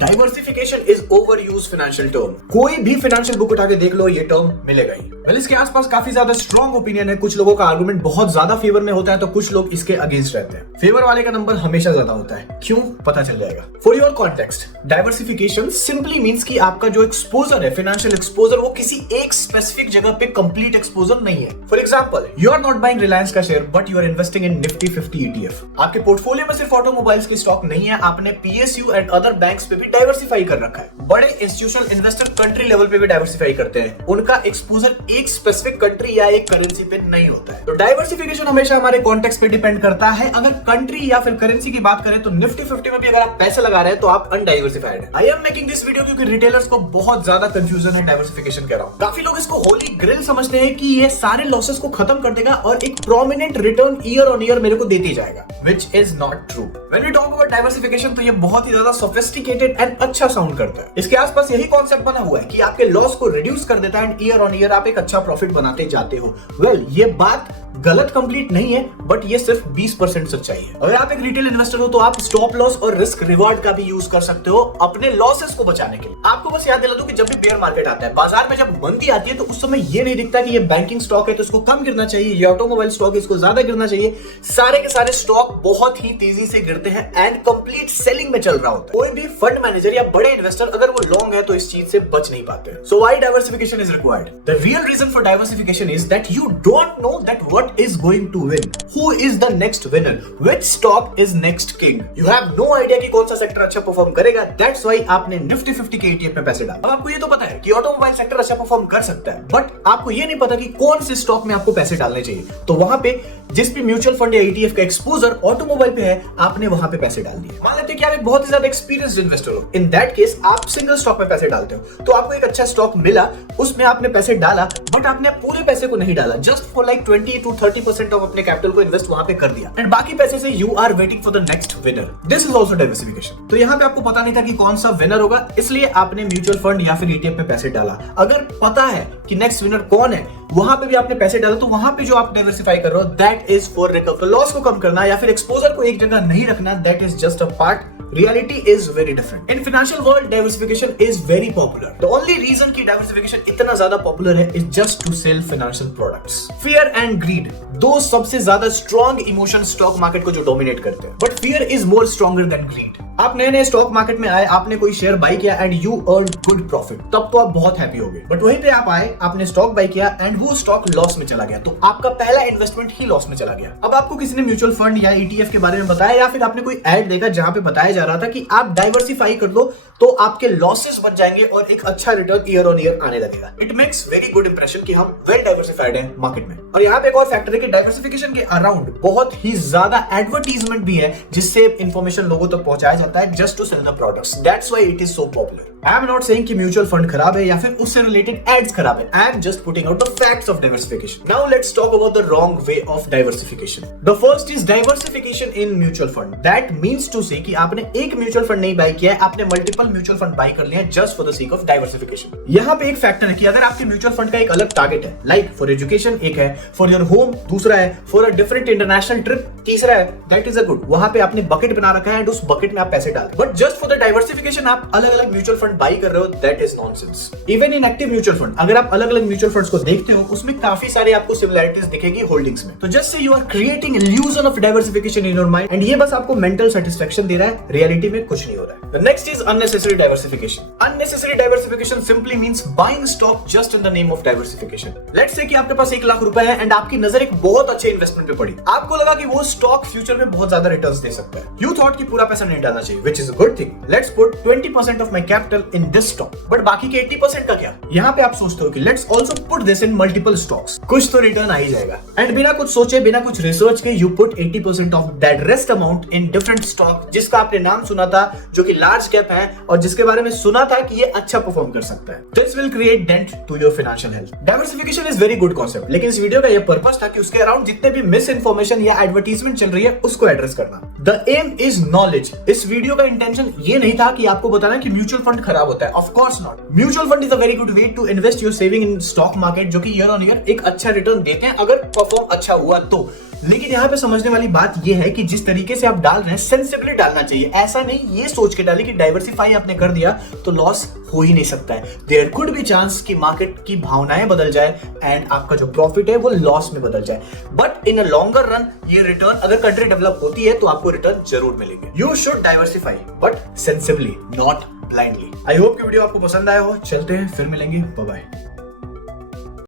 Diversification is over use financial term. कोई भी financial book उठा के देख लो, ये टर्म मिलेगा ही। इसके आसपास काफी ज्यादा स्ट्रॉन्ग ओपिनियन है। कुछ लोगों का आर्गुमेंट बहुत ज्यादा फेवर में होता है, तो कुछ लोग इसके अगेंस्ट रहते हैं। फेवर वाले का नंबर हमेशा ज्यादा होता है। क्यों? पता चल जाएगा। For your context, diversification simply means कि आपका जो एक्सपोजर है, फाइनेंशियल एक्सपोजर, वो किसी एक स्पेसिफिक जगह पे कंप्लीट एक्सपोजर नहीं है। For example, you are not buying Reliance का share, but you are investing in Nifty 50 ETF। आपके पोर्टफोलियो में सिर्फ ऑटोमोबाइल्स की स्टॉक नहीं है, आपने PSU एंड अदर बैंक्स पे भी डाइवर्सिफाई कर रखा है। बड़े इंस्टीट्यूशनल इन्वेस्टर कंट्री लेवल पे भी डाइवर्सिफाई करते हैं। उनका एक्सपोजर एक स्पेसिफिक कंट्री या एक करेंसी पे नहीं होता है। तो डाइवर्सिफिकेशन हमेशा हमारे कॉन्टेक्स्ट पे डिपेंड करता है। अगर कंट्री या फिर करेंसी की बात करें तो निफ्टी 50 में भी अगर आप पैसे लगा रहे हैं तो आप अनडाइवर्सिफाइड है। I am making this video क्योंकि रिटेलर्स को बहुत ज्यादा कंफ्यूजन है डाइवर्सिफिकेशन के अराउंड। काफी लोग इसको होली ग्रिल समझते हैं कि ये सारे लॉसेस को खत्म कर देगा और एक prominent return year on year मेरे को देते जाएगा, which is not true. When we talk about diversification, तो ये बहुत ही ज्यादा sophisticated and अच्छा साउंड करता है। इसके आसपास यही कॉन्सेप्ट बना हुआ है कि आपके लॉस को रिड्यूस कर देता है एंड ईयर ऑन ईयर आप एक अच्छा प्रॉफिट बनाते जाते हो। वेल, ये बात गलत कंप्लीट नहीं है, बट ये सिर्फ 20% सच्चाई है। अगर आप एक रिटेल इन्वेस्टर हो तो आप स्टॉप लॉस और रिस्क रिवार्ड का भी यूज कर सकते हो अपने लॉसेस को बचाने के लिए। आपको बस याद दिला दूं कि जब भी बेयर मार्केट आता है, बाजार में जब मंदी आती है, तो उस समय ये नहीं दिखता कि ये बैंकिंग स्टॉक है तो इसको कम गिरना चाहिए, ये ऑटोमोबाइल स्टॉक है इसको ज्यादा गिरना चाहिए। सारे के सारे स्टॉक बहुत ही तेजी से गिरते हैं एंड कंप्लीट सेलिंग में चल रहा होता है। कोई भी फंड मैनेजर या बड़े इन्वेस्टर अगर वो लॉन्ग है तो इस चीज से बच नहीं पाते। So why diversification is required? The real reason for diversification is that you don't know that what is going to win. Who is the next winner? Which stock is next king? You have no idea कि कौन सा sector अच्छा perform करेगा। That's why आपने Nifty 50 के ETF में पैसे डाले। अब आपको ये तो पता है कि ऑटोमोबाइल सेक्टर अच्छा परफॉर्म कर सकता है, बट आपको ये नहीं पता कि कौन से स्टॉक में आपको पैसे डालने चाहिए। तो वहां पे जिस भी म्यूचुअल फंड या ETF का एक्सपोजर ऑटोमोबाइल पे है, आपने वहां पे पैसे डाल दिए। मान लेते हैं कि आप एक बहुत ही ज्यादा एक्सपीरियंस्ड इन्वेस्टर हो। इन दैट केस आप सिंगल स्टॉक में पैसे डालते हो, तो आपको एक अच्छा स्टॉक मिला, उसमें आपने पैसे डाला, बट आपने पूरे पैसे को नहीं डाला, just for like 20 to 30% of अपने कैपिटल को इन्वेस्ट वहां पे कर दिया एंड बाकी पैसे से you are waiting for the next winner. This is also diversification. तो यहाँ पे आपको पता नहीं था कि कौन सा विनर होगा, इसलिए आपने म्यूचुअल फंड या फिर ETF में पैसे डाला। अगर पता है कि नेक्स्ट विनर कौन है, वहां पे भी आपने पैसे डाला, तो वहां पे जो आप डाइवर्सिफाई कर रहे हो दैट इज फॉर रिकवर। तो लॉस को कम करना या फिर एक्सपोजर को एक जगह नहीं रखना, that is just a part. Reality is very different. In financial world, diversification is very popular. The only reason कि diversification इतना ज्यादा popular है is just to sell financial products. Fear and greed, दो सबसे ज्यादा strong emotion stock market को जो dominate करते हैं. But fear is more stronger than greed. आप नए नए स्टॉक मार्केट में आए, आपने कोई शेयर बाई किया and you earn good profit, तब तो आप बहुत हैप्पी हो गए। बट वहीं पे आप आए, आपने स्टॉक बाई किया एंड वो स्टॉक लॉस में चला गया, तो आपका पहला इन्वेस्टमेंट ही लॉस में चला गया। अब आपको किसी ने म्यूचुअल फंड या ETF के बारे में बताया, या फिर आपने कोई एड देखा जहां पे बताया जा रहा था कि आप डाइवर्सिफाई कर लो तो आपके लॉसेस बच जाएंगे और एक अच्छा रिटर्न ईयर ऑन ईयर आने लगेगा। It makes very good impression कि हम वेल डाइवर्सिफाइड हैं मार्केट में। और यहाँ पे एक और फैक्टर है कि डाइवर्सिफिकेशन के अराउंड बहुत ही ज्यादा एडवर्टीजमेंट भी है, जिससे इंफॉर्मेशन लोगों तक पहुंचाया जाता है just to sell the products. That's why it is so popular. I am not saying कि म्यूचुअल फंड खराब है या फिर उससे रिलेटेड एड्स खराब है। I am just putting out the facts of diversification. Now let's talk about the wrong way of diversification. The first is diversification in mutual fund. That means to say कि आपने एक mutual fund नहीं bye किया है, आपने multiple mutual fund bye कर लिया just for the sake of diversification. यहाँ पे एक फैक्टर है कि अगर आपके म्यूचुअल फंड का एक अलग टारगेट है, लाइक फॉर एजुकेशन एक है, फॉर योर होम दूसरा है, for a different international trip तीसरा है, दैट इज अ गुड। वहां पे आपने बकेट बना रखा है एंड उस बकेट में आप पैसे डाल, but just for the diversification आप अलग अलग म्यूचुअल फंड बाय कर रहे हो, that is nonsense. Even in active mutual fund अगर आप अलग अलग म्यूचुअल फंड्स को देखते हो, उसमें काफी सारे आपको सिमिलरिटीज दिखेगी होल्डिंग्स में। तो just say you are creating illusion of diversification in your mind and ये बस आपको मेंटल सेटिस्फेक्शन दे रहा है, रियलिटी में कुछ नहीं हो रहा है। The next is unnecessary diversification. Unnecessary diversification simply means buying stock just in the name of diversification. Let's say कि आपके पास 1 लाख रुपए है एंड आपकी नजर एक बहुत अच्छे इन्वेस्टमेंट पे पड़ी। आपको लगा कि वो स्टॉक फ्यूचर में बहुत ज्यादा रिटर्न्स दे सकता है। You thought कि पूरा पैसा नहीं डालना चाहिए, which is a good thing. Let's put 20% of my capital in this stock. But बाकी के 80% का क्या? यहाँ पे आप सोचते हो कि let's also put this in multiple stocks. कुछ तो रिटर्न आ ही जाएगा। एंड बिना कुछ सोचे, बिना कुछ रिसर्च के you put 80% of that rest amount in different stock, जिसका आपने नाम सुना था, जो कि लार्ज कैप है और जिसके बारे में सुना था कि ये अच्छा परफॉर्म कर सकता है। This will create dent to your financial health. Diversification is very good concept, लेकिन इस वीडियो का ये पर्पस था कि उसके अराउंड जितने भी मिस इन्फॉर्मेशन या एडवर्टीजमेंट चल रही है उसको एड्रेस करना। The aim is knowledge. इस वीडियो का इंटेंशन ये नहीं था कि आपको बताना कि म्यूचुअल फंड खराब होता है। Of course not. Mutual fund is a very good way to invest your saving in stock market, जो कि ईयर ऑन ईयर एक अच्छा रिटर्न देते हैं अगर परफॉर्म अच्छा हुआ तो। लेकिन यहाँ पे समझने वाली बात यह है कि जिस तरीके से आप डाल रहे हैं सेंसिबली डालना चाहिए। ऐसा नहीं ये सोच के डालिए कि डाइवर्सिफाई आपने कर दिया तो लॉस हो ही नहीं सकता है। देयर कुड बी चांस कि मार्केट की भावनाएं बदल जाए एंड आपका जो प्रॉफिट है वो लॉस में बदल जाए, but in a longer run ये रिटर्न, अगर कंट्री डेवलप होती है तो आपको रिटर्न जरूर मिलेंगे। You should diversify but sensibly, not blindly. I hope कि वीडियो आपको पसंद आया हो। चलते हैं, फिर मिलेंगे, बाय बाय।